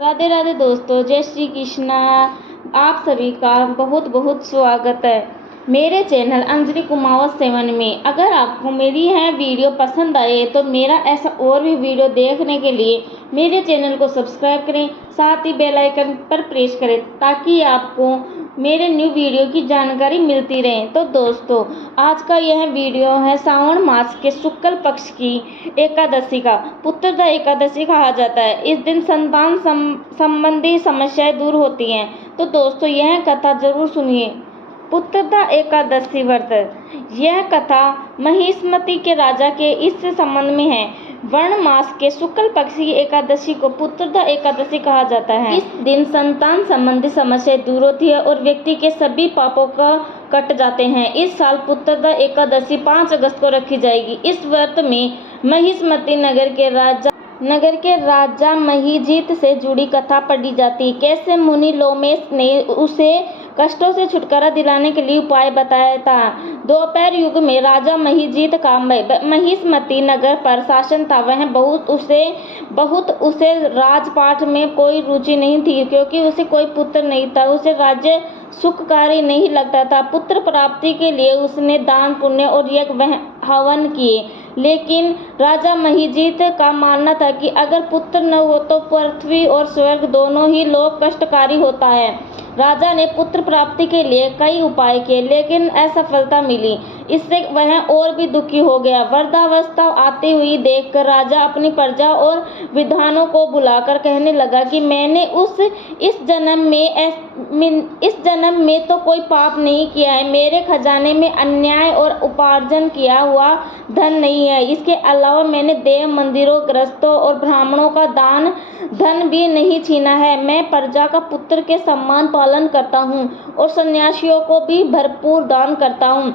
राधे राधे दोस्तों, जय श्री कृष्णा। आप सभी का बहुत बहुत स्वागत है मेरे चैनल अंजलि कुमावत 7 में। अगर आपको मेरी यह वीडियो पसंद आए तो मेरा ऐसा और भी वीडियो देखने के लिए मेरे चैनल को सब्सक्राइब करें, साथ ही बेल आइकन पर प्रेस करें ताकि आपको मेरे न्यू वीडियो की जानकारी मिलती रहे। तो दोस्तों, आज का यह वीडियो है श्रावण मास के शुक्ल पक्ष की एकादशी का। पुत्रदा एकादशी कहा जाता है। इस दिन संतान संबंधी समस्याएं दूर होती हैं। तो दोस्तों, यह कथा जरूर सुनिए। पुत्रदा एकादशी व्रत। यह कथा महिष्मति के राजा के इस संबंध में है। वर्ण मास के शुक्ल पक्ष की एकादशी को पुत्रदा एकादशी कहा जाता है। इस दिन संतान संबंधी समस्याएं दूर होती है और व्यक्ति के सभी पापों का कट जाते हैं। इस साल पुत्रदा एकादशी 5 अगस्त को रखी जाएगी। इस व्रत में महिष्मति नगर के राजा महिजीत से जुड़ी कथा पढ़ी जाती है। कैसे मुनि लोमेश ने उसे कष्टों से छुटकारा दिलाने के लिए उपाय बताया था। दोपहर युग में राजा महिजीत का महिष्मति नगर पर शासन था। वह बहुत उसे राजपाट में कोई रुचि नहीं थी, क्योंकि उसे कोई पुत्र नहीं था। उसे राज्य सुखकारी नहीं लगता था। पुत्र प्राप्ति के लिए उसने दान पुण्य और यज्ञ हवन किए, लेकिन राजा महिजीत का मानना था कि अगर पुत्र न हो तो पृथ्वी और स्वर्ग दोनों ही लोक कष्टकारी होता है। राजा ने पुत्र प्राप्ति के लिए कई उपाय किए, लेकिन असफलता मिली। इससे वह और भी दुखी हो गया। वृद्धावस्था आती हुई देखकर राजा अपनी प्रजा और विद्वानों को बुलाकर कहने लगा कि मैंने इस जन्म में तो कोई पाप नहीं किया है। मेरे खजाने में अन्याय और उपार्जन किया हुआ धन नहीं है। इसके अलावा मैंने देव मंदिरों, गृहस्थों और ब्राह्मणों का दान धन भी नहीं छीना है। मैं प्रजा का पुत्र के सम्मान पालन करता हूँ और सन्यासियों को भी भरपूर दान करता हूँ।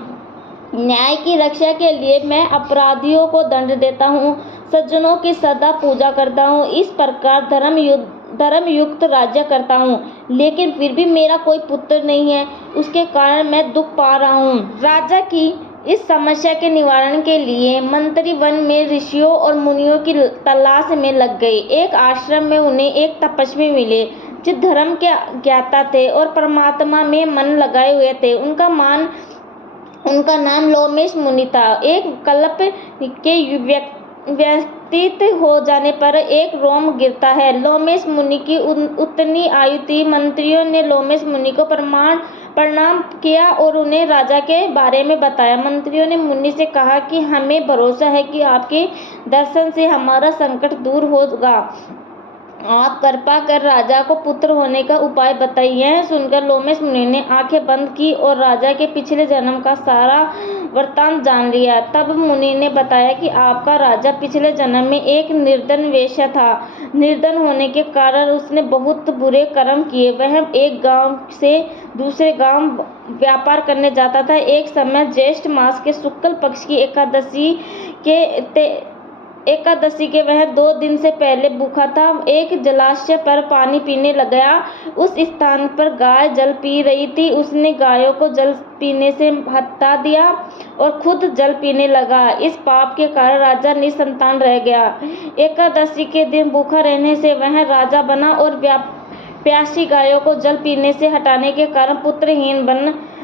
न्याय की रक्षा के लिए मैं अपराधियों को दंड देता हूँ, सज्जनों की सदा पूजा करता हूँ। इस प्रकार धर्मयुक्त राज्य करता हूँ, लेकिन फिर भी मेरा कोई पुत्र नहीं है। उसके कारण मैं दुख पा रहा हूँ। राजा की इस समस्या के निवारण के लिए मंत्री वन में ऋषियों और मुनियों की तलाश में लग गए। एक आश्रम में उन्हें एक तपस्वी मिले जो धर्म के ज्ञाता थे और परमात्मा में मन लगाए हुए थे। उनका नाम लोमेश मुनि था। एक कल्प के व्यतीत हो जाने पर एक रोम गिरता है। लोमेश मुनि की उतनी आयु थी। मंत्रियों ने लोमेश मुनि को प्रणाम किया और उन्हें राजा के बारे में बताया। मंत्रियों ने मुनि से कहा कि हमें भरोसा है कि आपके दर्शन से हमारा संकट दूर होगा। आप कृपा कर राजा को पुत्र होने का उपाय बताइए। यह सुनकर लोमेश मुनि ने आंखें बंद की और राजा के पिछले जन्म का सारा वृत्तांत जान लिया। तब मुनि ने बताया कि आपका राजा पिछले जन्म में एक निर्धन वेश्या था। निर्धन होने के कारण उसने बहुत बुरे कर्म किए। वह एक गांव से दूसरे गांव व्यापार करने जाता था। एक समय ज्येष्ठ मास के शुक्ल पक्ष की एकादशी के वह 2 दिन से पहले भूखा था। एक जलाशय पर पानी पीने गया। उस स्थान पर गाय जल पी रही थी। उसने गायों को जल पीने से हटा दिया और खुद जल पीने लगा। इस पाप के कारण राजा निसंतान रह गया। एकादशी के दिन भूखा रहने से वह राजा बना और प्यासी गायों को जल पीने से हटाने के कारण पुत्रहीन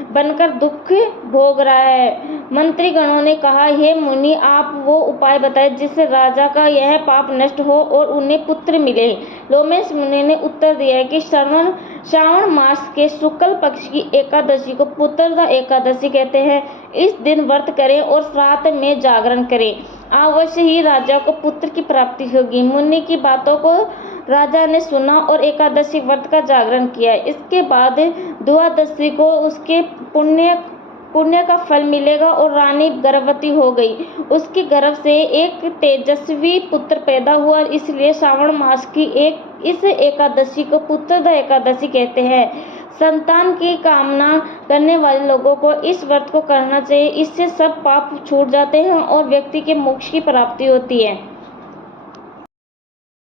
बनकर दुख भोग रहा है। मंत्री गणों ने कहा, हे मुनि, आप वो उपाय बताएं जिससे राजा का यह पाप नष्ट हो और उन्हें पुत्र मिले। लोमेश मुनि ने उत्तर दिया कि श्रावण मास के शुक्ल पक्ष की एकादशी को पुत्रदा एकादशी कहते हैं। इस दिन व्रत करें और रात में जागरण करें। अवश्य ही राजा को पुत्र की प्राप्ति होगी। मुनि की बातों को राजा ने सुना और एकादशी व्रत का जागरण किया। इसके बाद द्वादशी को उसके पुण्य का फल मिलेगा और रानी गर्भवती हो गई। उसके गर्भ से एक तेजस्वी पुत्र पैदा हुआ। इसलिए श्रावण मास की इस एकादशी को पुत्रदा एकादशी कहते हैं। संतान की कामना करने वाले लोगों को इस व्रत को करना चाहिए। इससे सब पाप छूट जाते हैं और व्यक्ति के मोक्ष की प्राप्ति होती है।